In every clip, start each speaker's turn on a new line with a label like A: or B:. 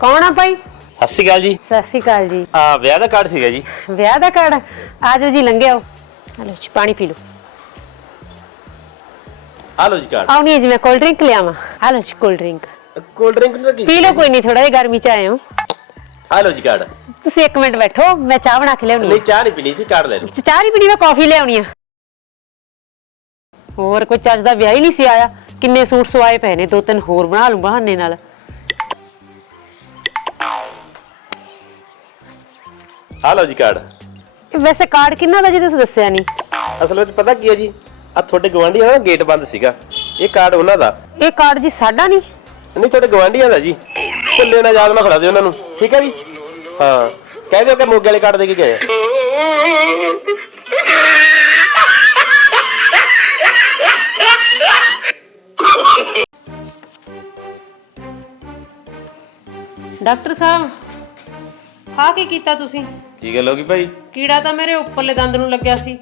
A: ਕੌਣ ਆ ਭਾਈ?
B: ਸਤਿ ਸ਼੍ਰੀ ਅਕਾਲ ਜੀ।
A: ਸਤਿ ਸ਼੍ਰੀ ਅਕਾਲ ਜੀ।
B: ਆ ਵਿਆਹ ਦਾ ਕਾਰਡ ਸੀਗਾ ਜੀ।
A: ਵਿਆਹ ਦਾ ਕਾਰਡ? ਆਜੋ ਜੀ ਲੰਘਿਓ ਹਲੋ ਜੀ ਪਾਣੀ ਪੀ ਲਓ।
B: ਆ ਲਓ ਜੀ ਕਾਰਡ।
A: ਆਉਣੀ ਹੈ ਜੀ ਮੈਂ ਕੋਲਡ ਡਰਿੰਕ ਲਿਆਵਾਂ। ਹਲੋ ਜੀ ਕੋਲਡ ਡਰਿੰਕ
B: ਕੋਲਡ ਡਰਿੰਕ ਦਾ ਕੀ?
A: ਪੀ ਲਓ ਕੋਈ ਨਹੀਂ ਥੋੜਾ ਜਿਹਾ ਗਰਮੀ ਚ ਆਏ ਹੋ।
B: ਆ ਲਓ ਜੀ ਕਾਰਡ।
A: ਤੁਸੀਂ ਇੱਕ ਮਿੰਟ ਬੈਠੋ ਮੈਂ ਚਾਹ ਬਣਾ ਕੇ ਲਿਆਉਣੀ
B: ਨਹੀਂ ਚਾਹ ਨਹੀਂ ਪੀਣੀ ਸੀ ਕਾਰਡ ਲੈ ਲਓ।
A: ਚਾਹ ਨਹੀਂ ਪੀਣੀ ਮੈਂ ਕਾਫੀ ਲਿਆਉਣੀ ਆ। ਹੋਰ ਕੋਈ ਚੱਜ ਦਾ ਵਿਆਹ ਹੀ ਨਹੀਂ ਸੀ ਆਇਆ। ਕਿੰਨੇ ਸੂਟ ਸਵਾਏ ਪਏ ਨੇ ਦੋ ਤਿੰਨ ਹੋਰ ਬਣਾ ਲੂ ਬਹਾਨੇ ਨਾਲ।
B: ਆ ਲਓ ਜੀ ਕਾਰਡ
A: ਇਹ ਵੈਸੇ ਕਾਰਡ ਕਿੰਨਾ ਦਾ ਜੀ ਤੁਸੀਂ ਦੱਸਿਆ ਨਹੀਂ
B: ਅਸਲ ਵਿੱਚ ਪਤਾ ਕੀ ਹੈ ਜੀ? ਆ ਤੁਹਾਡੇ ਗਵਾਂਢੀਆਂ ਦਾ ਗੇਟ ਬੰਦ ਸੀਗਾ। ਇਹ ਕਾਰਡ ਉਹਨਾਂ ਦਾ।
A: ਇਹ ਕਾਰਡ ਜੀ ਸਾਡਾ ਨਹੀਂ
B: ਨਹੀਂ ਤੁਹਾਡੇ ਗਵਾਂਢੀਆਂ ਦਾ ਜੀ। ਭੁੱਲੇ ਨਾ ਯਾਦ ਨਾ ਖੜਾ ਦਿਓ ਉਹਨਾਂ ਨੂੰ। ਠੀਕ ਹੈ ਜੀ? ਹਾਂ। ਕਹਿ ਦਿਓ ਕਿ ਮੋਗੇ ਵਾਲੇ ਕਾਰਡ ਦੇ ਕੇ ਗਏ ਆ।
A: ਡਾਕਟਰ ਸਾਹਿਬ ਹਾਂ ਕੀ ਕੀਤਾ ਤੁਸੀਂ?
B: ਕੀ ਗੱਲ ਹੋ ਗਈ ਭਾਈ?
A: ਕੀੜਾ ਤਾਂ ਮੇਰੇ ਉੱਪਰਲੇ ਦੰਦ ਨੂੰ ਲੱਗਿਆ ਸੀ।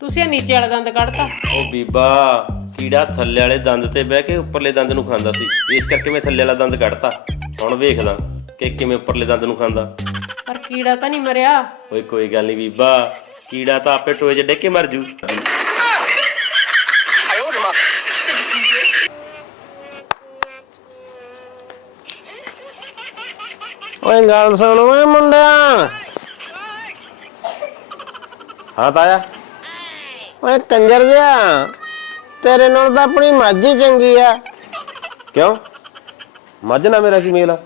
A: ਤੁਸੀਂ ਇਹ ਨੀਚੇ ਵਾਲਾ ਦੰਦ ਕੱਢਤਾ।
B: ਉਹ ਬੀਬਾ ਕੀੜਾ ਥੱਲੇ ਵਾਲੇ ਦੰਦ ਤੇ ਬਹਿ ਕੇ ਉੱਪਰਲੇ ਦੰਦ ਨੂੰ ਖਾਂਦਾ ਸੀ। ਇਸ ਕਰਕੇ ਮੈਂ ਥੱਲੇ ਵਾਲਾ ਦੰਦ ਕੱਢਤਾ। ਹੁਣ ਵੇਖਦਾ ਕਿ ਕਿਵੇਂ ਉੱਪਰਲੇ ਦੰਦ ਨੂੰ ਖਾਂਦਾ।
A: ਪਰ ਕੀੜਾ ਤਾਂ ਨਹੀਂ ਮਰਿਆ।
B: ਓਏ ਕੋਈ ਗੱਲ ਨਹੀਂ ਬੀਬਾ। ਕੀੜਾ ਤਾਂ ਆਪੇ ਟੋਏ 'ਚ ਡਿੱਗ ਕੇ ਮਰ ਜੂ। ਓਏ ਗੱਲ ਸੁਣ ਓਏ ਮੁੰਡਿਆ। ਹਾਂ ਤਾਇਆ।
C: ਓਏ ਕੰਜਰ ਦਿਆ ਤੇਰੇ ਨਾਲ ਤਾਂ ਆਪਣੀ ਮੱਝ ਹੀ ਚੰਗੀ ਆ।
B: ਕਿਉਂ? ਮੱਝ ਨਾ ਮੇਰਾ ਕੀ ਮੇਲ ਆ?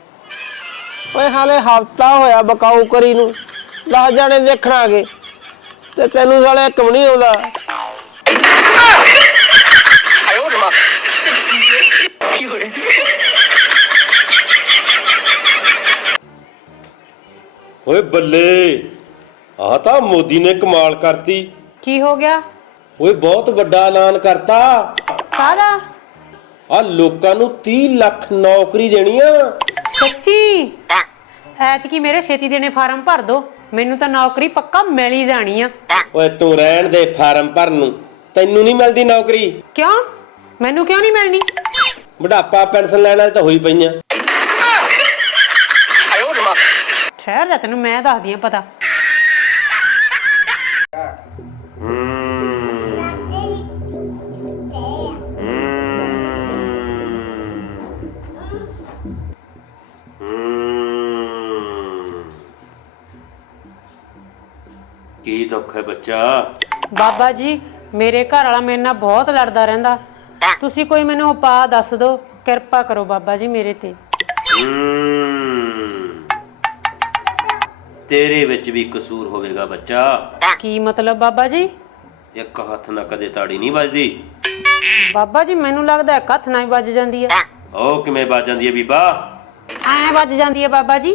C: ਓਏ ਹਾਲੇ ਹਫਤਾ ਹੋਇਆ ਬਕਾਊ ਕਰੀ ਨੂੰ 10 ਜਾਣੇ ਦੇਖਣ ਆ ਗਏ ਤੇ ਤੈਨੂੰ ਸਾਲੇ ਇੱਕ ਵੀ ਨਹੀਂ ਆਉਂਦਾ।
B: ਓਏ ਬੱਲੇ ਆ ਤਾਂ ਮੋਦੀ ਨੇ ਕਮਾਲ ਕਰਤੀ।
A: ਕੀ ਹੋ ਗਿਆ?
B: ਓਏ ਬਹੁਤ ਵੱਡਾ ਐਲਾਨ ਕਰਤਾ।
A: ਕਾਹਦਾ?
B: ਆ ਲੋਕਾਂ ਨੂੰ 30 ਲੱਖ ਨੌਕਰੀ ਦੇਣੀ ਆ।
A: ਸੱਚੀ? ਐਤਕੀ ਮੇਰੇ ਛੇਤੀ ਦੇਣੇ ਫਾਰਮ ਭਰ ਦੋ। ਮੈਨੂੰ ਤਾਂ ਨੌਕਰੀ ਪੱਕਾ ਮਿਲ ਹੀ ਜਾਣੀ ਆ।
B: ਓਏ ਤੂੰ ਰਹਿਣ ਦੇ ਫਾਰਮ ਭਰਨ ਨੂੰ। ਤੈਨੂੰ ਨਹੀਂ ਮਿਲਦੀ ਨੌਕਰੀ।
A: ਕਿਉਂ? ਮੈਨੂੰ ਕਿਉਂ ਨਹੀਂ ਮਿਲਣੀ?
B: ਬੁਢਾਪਾ ਪੈਨਸ਼ਨ ਲੈਣ ਵਾਲੇ ਤਾਂ ਹੋਈ ਪਈਆਂ।
A: ਠਹਿਰ ਜਾ ਤੈਨੂੰ ਮੈਂ ਦੱਸਦੀ ਆ ਪਤਾ।
B: ਕੀ ਦੁੱਖ ਹੈ ਬੱਚਾ?
A: ਬਾਬਾ ਜੀ ਮੇਰੇ ਘਰ ਵਾਲਾ ਮੇਰੇ ਨਾਲ ਬਹੁਤ ਲੜਦਾ ਰਹਿੰਦਾ। ਤੁਸੀਂ ਕੋਈ ਮੈਨੂੰ ਉਪਾਅ ਦੱਸ ਦਿਓ ਕਿਰਪਾ ਕਰੋ ਬਾਬਾ ਜੀ ਮੇਰੇ ਤੇ।
B: ਹਮ। ਤੇਰੇ ਵਿੱਚ ਵੀ ਕਸੂਰ ਹੋਵੇਗਾ ਬੱਚਾ।
A: ਕੀ ਮਤਲਬ ਬਾਬਾ ਜੀ?
B: ਇੱਕ ਹੱਥ ਨਾਲ ਕਦੇ ਤਾੜੀ ਨਹੀਂ ਵੱਜਦੀ।
A: ਬਾਬਾ ਜੀ ਮੈਨੂੰ ਲੱਗਦਾ ਇੱਕ ਹੱਥ ਨਾਲ ਹੀ ਵੱਜ ਜਾਂਦੀ ਆ
B: ਉਹ ਕਿਵੇਂ ਵੱਜ ਜਾਂਦੀ ਹੈ ਬੀਬਾ?
A: ਐਂ ਵੱਜ ਜਾਂਦੀ ਹੈ ਬਾਬਾ ਜੀ।